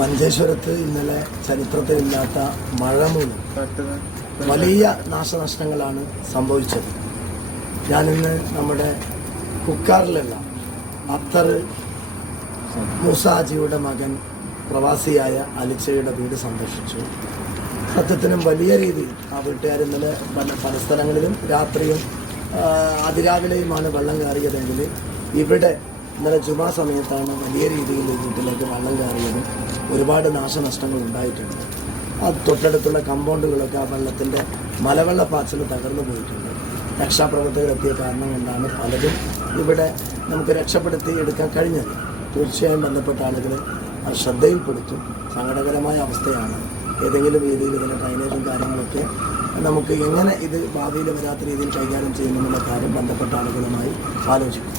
മഞ്ചേശ്വരത്ത് ഇന്നലെ ചരിത്രത്തിലില്ലാത്ത മഴ മൂലം വലിയ നാശനഷ്ടങ്ങളാണ് സംഭവിച്ചത്. ഞാനിന്ന് നമ്മുടെ കുക്കാറിലുള്ള അത്തർ മൂസാജിയുടെ മകൻ പ്രവാസിയായ അലിച്ചയുടെ വീട് സന്ദർശിച്ചു. സത്യത്തിനും വലിയ രീതിയിൽ ആ വീട്ടുകാർ ഇന്നലെ പല സ്ഥലങ്ങളിലും രാത്രിയും അതിരാവിലെയുമാണ് വെള്ളം കയറിയതെങ്കിൽ ഇവിടെ ഇന്നലെ ജുമാ സമയത്താണ് വലിയ രീതിയിൽ വീട്ടിലേക്ക് വെള്ളം കയറിയത്. ഒരുപാട് നാശനഷ്ടങ്ങൾ ഉണ്ടായിട്ടുണ്ട്. അത് തൊട്ടടുത്തുള്ള കമ്പൗണ്ടുകളൊക്കെ ആ വെള്ളത്തിൻ്റെ മലവെള്ളപ്പാച്ചിൽ തകർന്നു പോയിട്ടുണ്ട്. രക്ഷാപ്രവർത്തകർ എത്തിയ കാരണം കൊണ്ടാണ് പലരും ഇവിടെ നമുക്ക് രക്ഷപ്പെടുത്തി എടുക്കാൻ കഴിഞ്ഞത്. തീർച്ചയായും ബന്ധപ്പെട്ട ആളുകൾ അത് ശ്രദ്ധയിൽപ്പെടുത്തും. സങ്കടകരമായ അവസ്ഥയാണ്. ഏതെങ്കിലും രീതിയിൽ ഇതിൻ്റെ ഡ്രൈനേജും കാര്യങ്ങളൊക്കെ നമുക്ക് എങ്ങനെ ഇത് ഭാവിയിൽ വരാത്ത രീതിയിൽ കൈകാര്യം ചെയ്യുമെന്നുള്ള കാര്യം ബന്ധപ്പെട്ട ആളുകളുമായി ആലോചിക്കും.